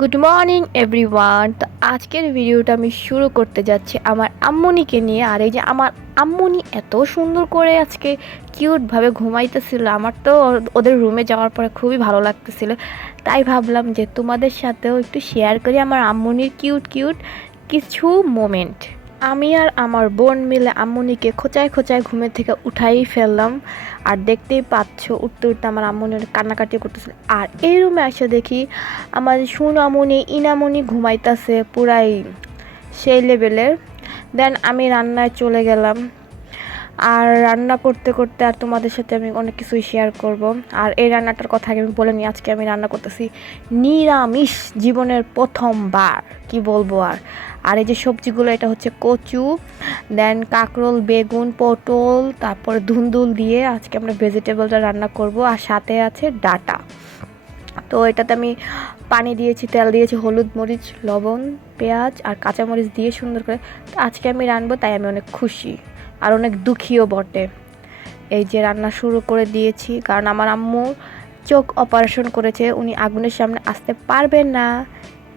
Good morning everyone তো আজকের ভিডিওটা আমি শুরু করতে যাচ্ছি আমার আম্মুনিকে নিয়ে। আর এই যে আমার আম্মুনি এত সুন্দর করে আজকে কিউটভাবে ঘুমাইতেছিল। আমার তো ওদের রুমে যাওয়ার পরে খুবই ভালো লাগতেছিল। তাই ভাবলাম যে তোমাদের সাথেও একটু শেয়ার করি আমার আম্মুনির কিউট কিউট কিছু মোমেন্ট আমি আর আমার বোন মিলে আম্মুনিকে খোঁচায় খোঁচায় ঘুমের থেকে উঠাই ফেললাম। আর দেখতেই পাচ্ছ, উঠতে উঠতে আমার আম্মুনি কান্নাকাটি করতেছিল। আর এই রুমে এসে দেখি আমার সুনামুনি ইনামুনি ঘুমাইতেছে, পুরাই সেই লেভেলের দেন আমি রান্নায় চলে গেলাম। আর রান্না করতে করতে আর তোমাদের সাথে আমি অনেক কিছুই শেয়ার করব। আর এই রান্নাটার কথা আমি বলে নিই, আজকে আমি রান্না করতেছি নিরামিষ জীবনের প্রথমবার, কি বলব আর। আর এই যে সবজিগুলো, এটা হচ্ছে কচু দেন কাঁকরোল, বেগুন, পটল, তারপরে ধুন্দুল দিয়ে আজকে আমরা ভেজিটেবলটা রান্না করব। আর সাথে আছে ডাটা। তো এটাতে আমি পানি দিয়েছি, তেল দিয়েছি, হলুদ মরিচ, লবণ, পেঁয়াজ আর কাঁচামরিচ দিয়ে সুন্দর করে। আজকে আমি রানবো তাই আমি অনেক খুশি। আর অনেক দুঃখীও বটে। এই যে রান্না শুরু করে দিয়েছি, কারণ আমার আম্মু চোখ অপারেশন করেছে, উনি আগুনের সামনে আসতে পারবেন না।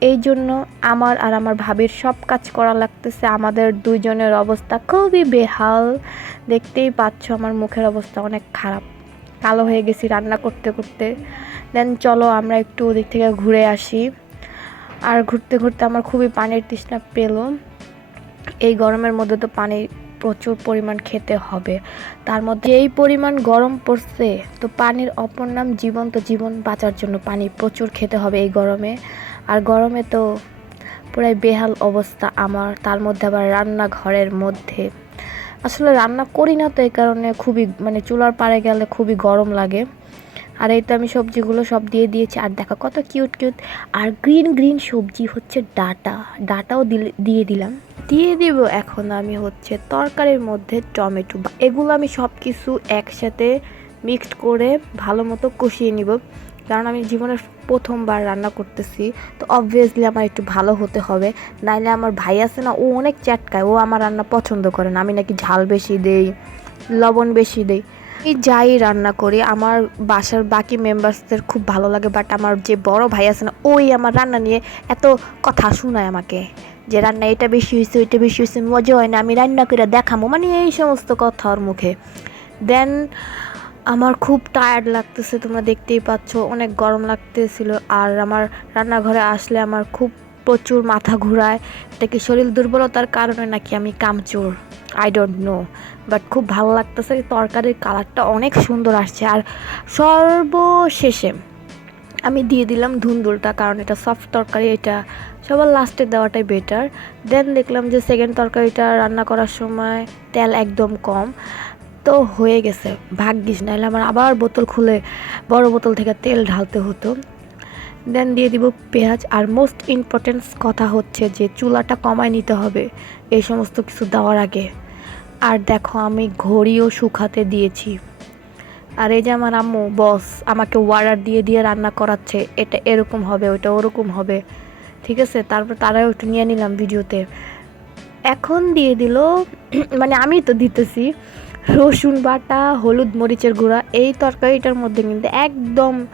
এই জন্য আমার আর আমার ভাবির সব কাজ করা লাগতেছে। আমাদের দুইজনের অবস্থা খুবই বেহাল। দেখতেই পাচ্ছ আমার মুখের অবস্থা অনেক খারাপ। কালো হয়ে গেছি রান্না করতে করতে। দেন চলো আমরা একটু ওদিক থেকে ঘুরে আসি। আর ঘুরতে ঘুরতে আমার খুবই পানির তৃষ্ণা পেল। এই গরমের মধ্যে তো পানি প্রচুর পরিমাণ খেতে হবে। তার মধ্যে এই পরিমাণ গরম পড়ছে, তো পানির অপর নাম জীবন্ত জীবন বাঁচার জন্য পানি প্রচুর খেতে হবে এই গরমে। আর গরমে তো পুরাই বেহাল অবস্থা আমার, তার মধ্যে আবার রান্নাঘরের মধ্যে। আসলে রান্না করি না তো এই কারণে খুবই মানে চুলার পাড়ে গেলে খুবই গরম লাগে। আর এই তো আমি সবজিগুলো সব দিয়ে দিয়েছি। আর দেখো কত কিউট কিউট আর গ্রিন গ্রিন সবজি হচ্ছে ডাটা। ডাটাও দিয়ে দিলাম। দিয়ে দিব এখন আমি হচ্ছে তরকারির মধ্যে টমেটো। এগুলো আমি সব কিছু একসাথে মিক্সড করে ভালো মতো কষিয়ে নিব। কারণ আমি জীবনের প্রথমবার রান্না করতেছি। তো অবভিয়াসলি আমার একটু ভালো হতে হবে। নাইলে আমার ভাই আছে না, ও অনেক চ্যাটকায়। ও আমার রান্না পছন্দ করে না। আমি নাকি ঝাল বেশি দেই, লবণ বেশি দেই। এই যাই রান্না করি, আমার বাসার বাকি মেম্বার্সদের খুব ভালো লাগে বাট আমার যে বড় ভাই আছে না, ওই আমার রান্না নিয়ে এত কথা শোনায় আমাকে, যে রান্না এটা বেশি হয়েছে ওইটা বেশি হয়েছে মজা হয় না, আমি রান্না করে দেখামো মানে এই সমস্ত কথা ওর মুখে। দেন আমার খুব টায়ার্ড লাগতেছে, তোমরা দেখতেই পাচ্ছ, অনেক গরম লাগতেছিল, আর আমার রান্নাঘরে আসলে আমার খুব প্রচুর মাথা ঘোরায়। এটা কি শরীর দুর্বলতার কারণে নাকি আমি কামচোর? আই ডোন্ট নো বাট খুব ভালো লাগতেছে, তরকারির কালারটা অনেক সুন্দর আসছে। আর সর্বশেষে আমি দিয়ে দিলাম ধুন্দুলটা, কারণ এটা সফট তরকারি, এটা সবার লাস্টে দেওয়াটাই বেটার দেন দেখলাম যে সেকেন্ড তরকারিটা রান্না করার সময় তেল একদম কম। তো হয়ে গেছে, ভাগ্যিস, নাহলে আমার আবার বোতল খুলে বড় বোতল থেকে তেল ঢালতে হতো। দেন দিয়ে দিব পেঁয়াজ। আর মোস্ট ইম্পর্টেন্ট কথা হচ্ছে যে চুলাটা কমায় নিতে হবে। এই সমস্ত কিছু দেওয়ার আগে। আর দেখো আমি ঘড়িও শুকাতে দিয়েছি। আর এই যে আমার আম্মু বস আমাকে ওয়ার্ডার দিয়ে দিয়ে রান্না করাচ্ছে। এটা এরকম হবে ওটা ওরকম হবে। ঠিক আছে? তারপর তারাও একটু নিয়ে নিলাম ভিডিওতে। এখন দিয়ে দিল মানে আমি তো দিতেছি রসুন বাটা, হলুদ মরিচের গুঁড়া। এই তরকারিটার মধ্যে কিন্তু একদম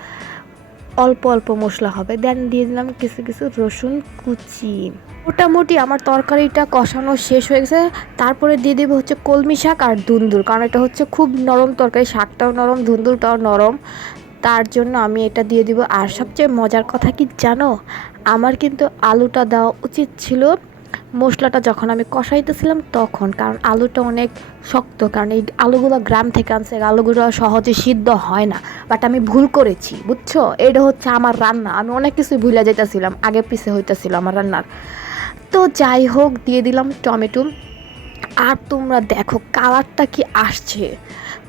অল্প অল্প মশলা হবে। দেন দিয়ে দিলাম কিছু কিছু রসুন কুচি। মোটামুটি আমার তরকারিটা কষানো শেষ হয়ে গেছে। তারপরে দিয়ে দেবো হচ্ছে কলমি শাক আর ধুন্দুল। কারণ এটা হচ্ছে খুব নরম তরকারি, শাকটাও নরম, ধুন্দুলটাও নরম। তার জন্য আমি এটা দিয়ে দিব। আর সবচেয়ে মজার কথা কি জানো? আমার কিন্তু আলুটা দেওয়া উচিত ছিল মশলাটা যখন আমি কষাইতেছিলাম তখন, কারণ আলুটা অনেক শক্ত, কারণ এই আলুগুলো গ্রাম থেকে আনছে আলুগুলো সহজে সিদ্ধ হয় না। বাট আমি ভুল করেছি, বুঝছ? এটা হচ্ছে আমার রান্না, আমি অনেক কিছু ভুলে যেতেছিলাম আগে পিছে হইতেছিল আমার রান্নার। তো যাই হোক, দিয়ে দিলাম টমেটো। আর তোমরা দেখো, কালারটা কি আসছে।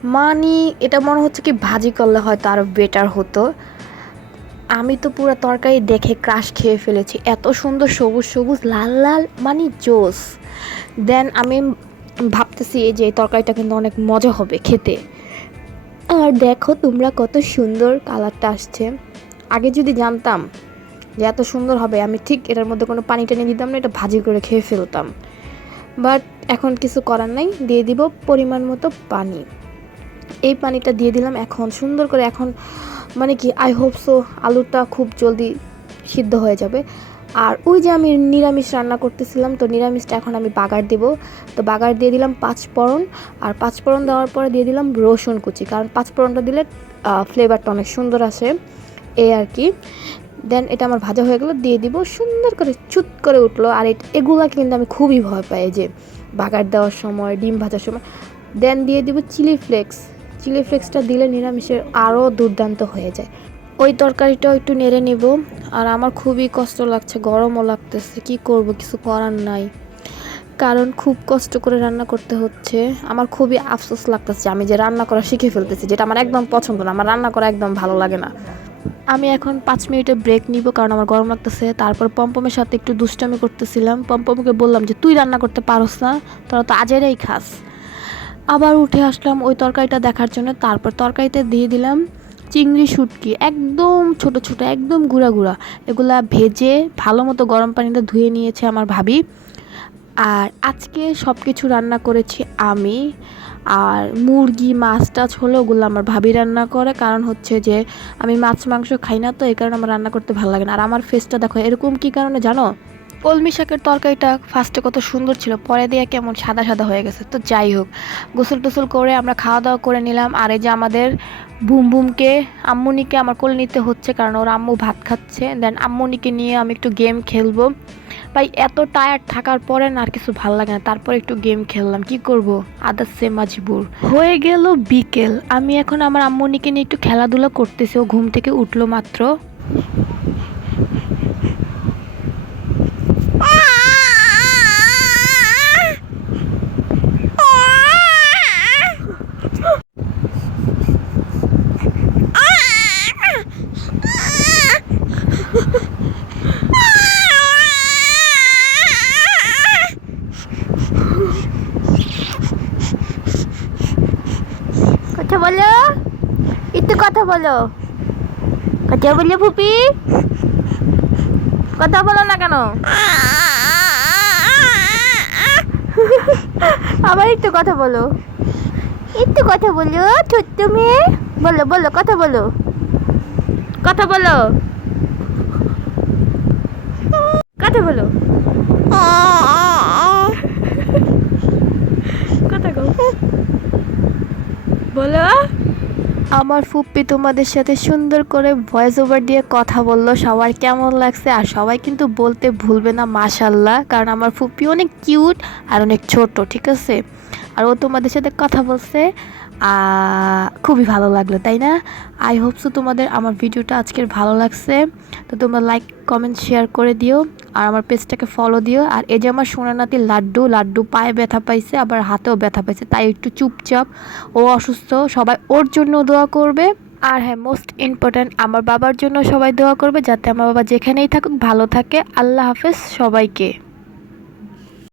মানে এটা মনে হচ্ছে কি ভাজি করলে হয়তো আরও বেটার হতো। আমি তো পুরো তরকারি দেখে ক্রাশ খেয়ে ফেলেছি। এত সুন্দর সবুজ সবুজ, লাল লাল মানে জোস। দেন আমি ভাবতেছি যে এই তরকারিটা কিন্তু অনেক মজা হবে খেতে। আর দেখো তোমরা কত সুন্দর কালারটা আসছে। আগে যদি জানতাম যে এত সুন্দর হবে, আমি ঠিক এটার মধ্যে কোনো পানি টানি দিতাম না, এটা ভাজি করে খেয়ে ফেলতাম। বাট এখন কিছু করার নাই, দিয়ে দিব পরিমাণ মতো পানি। এই পানিটা দিয়ে দিলাম এখন, সুন্দর করে এখন মানে কি আই হোপ সো আলুটা খুব জলদি সিদ্ধ হয়ে যাবে। আর ওই যে আমি নিরামিষ রান্না করতেছিলাম, তো নিরামিষটা এখন আমি বাগার দেব। তো বাগার দিয়ে দিলাম পাঁচ ফোড়ন, আর পাঁচ ফোড়ন দেওয়ার পরে দিয়ে দিলাম রসুন কুচি, কারণ পাঁচ ফোড়নটা দিলে ফ্লেভারটা অনেক সুন্দর আসে। এই আর কি। দেন এটা আমার ভাজা হয়ে গেলো, দিয়ে দিব, সুন্দর করে চুত করে উঠল। আর এগুলা কিন্তু আমি খুবই ভয় পাই যে বাগার দেওয়ার সময়, ডিম ভাজার সময়। দেন দিয়ে দিব চিলি ফ্লেক্স। চিলি ফ্লেক্সটা দিলে নিরামিষের আরও দুর্দান্ত হয়ে যায়। ওই তরকারিটাও একটু নেড়ে নিব। আর আমার খুবই কষ্ট লাগছে, গরমও লাগতেছে, কি করব কিছু করার নাই। কারণ খুব কষ্ট করে রান্না করতে হচ্ছে। আমার খুবই আফসোস লাগতেছে আমি যে রান্না করা শিখে ফেলতেছি, যেটা আমার একদম পছন্দ না, আমার রান্না করা একদম ভালো লাগে না। আমি এখন পাঁচ মিনিটের ব্রেক নিব কারণ আমার গরম লাগতেছে। তারপর পম্পমের সাথে একটু দুষ্টামি করতেছিলাম। পম্পমকে বললাম যে, তুই রান্না করতে পারোস না, তোরা তো আজেরাই খাস। আবার উঠে আসলাম ওই তরকারিটা দেখার জন্য। তারপর তরকারিতে দিয়ে দিলাম চিংড়ি শুটকি, একদম ছোট ছোট, একদম গুঁড়া গুঁড়া। এগুলা ভেজে ভালো মতো গরম পানিতে ধুয়ে নিয়েছে আমার ভাবি। আর আজকে সব কিছু রান্না করেছি আমি। আর মুরগি, মাছ টাছ হলো ওগুলো আমার ভাবি রান্না করে। কারণ হচ্ছে যে আমি মাছ মাংস খাই না, তো এই কারণে আমার রান্না করতে ভালো লাগে না। আর আমার ফেসটা দেখো, এরকম কী কারণে জানো? কলমি শাকের তরকারিটা ফার্স্টে কত সুন্দর ছিল, পরে দিয়ে কেমন সাদা সাদা হয়ে গেছে। তো যাই হোক, গোসল টোসল করে আমরা খাওয়া দাওয়া করে নিলাম। আর এই যে আমাদের বুম বুমকে, আম্মুনিকে আমার কোলে নিতে হচ্ছে, কারণ ওর আম্মু ভাত খাচ্ছে। দেন আম্মুনিকে নিয়ে আমি একটু গেম খেলব। ভাই, এত টায়ার্ড থাকার পরে না আর কিছু ভালো লাগে না। তারপর একটু গেম খেললাম। কি করব? আদার সে মাজবুর। হয়ে গেল বিকেল। আমি এখন আমার আম্মুনিকে নিয়ে একটু খেলাধুলা করতেছি। ও ঘুম থেকে উঠল মাত্র কথা বলো একটু কথা বলো? কথা বলো ফুপি? কথা বলো না কেন? আবার একটু কথা বলো। একটু কথা বলো, ছোট্ট মেয়ে। বলো বলো, কথা বলো। কথা বলো। কথা বলো কথা বলো বলো আমার ফুপ্পি তোমাদের সাথে সুন্দর করে ভয়েস ওভার দিয়ে কথা বলল। সবার কেমন লাগছে? আর সবাই কিন্তু বলতে ভুলবে না মাশাল্লাহ কারণ আমার ফুপ্পি অনেক কিউট আর অনেক ছোট, ঠিক আছে? আর ও তোমাদের সাথে কথা বলছে। খুবই ভালো লাগল, তাই না? আই হোপ সো তোমাদের আমার ভিডিওটা আজকের ভালো লাগছে। তো তোমরা লাইক কমেন্ট শেয়ার করে দিও, আর আমার পেজটাকে ফলো দিও। আর এই যে আমার সোনানাতি লাড্ডু লাড্ডু পায়ে ব্যথা পাইছে, আবার হাতেও ব্যথা পাইছে, তাই একটু চুপচাপ। ও অসুস্থ, সবাই ওর জন্য দোয়া করবে। আর হ্যাঁ মোস্ট ইম্পর্ট্যান্ট আমার বাবার জন্য সবাই দোয়া করবে, যাতে আমার বাবা যেখানেই থাকুক, ভালো থাকে। আল্লাহ হাফেজ সবাইকে।